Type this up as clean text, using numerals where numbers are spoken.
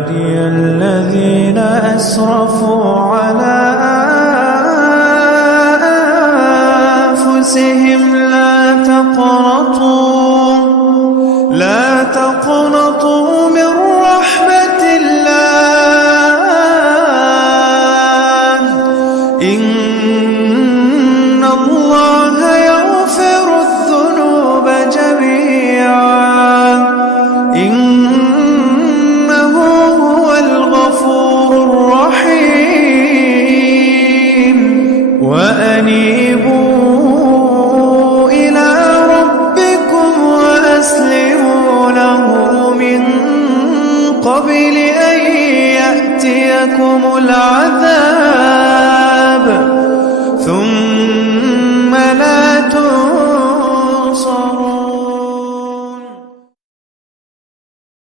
عبادي الذين أسرفوا على أنفسهم لا تقنطوا من رحمة الله إن الله يغفر الذنوب جميعا إنه هو الغفور الرحيم وأنيبوا إلى ربكم وأسلموا له من قبل أن يأتيكم العذاب ثم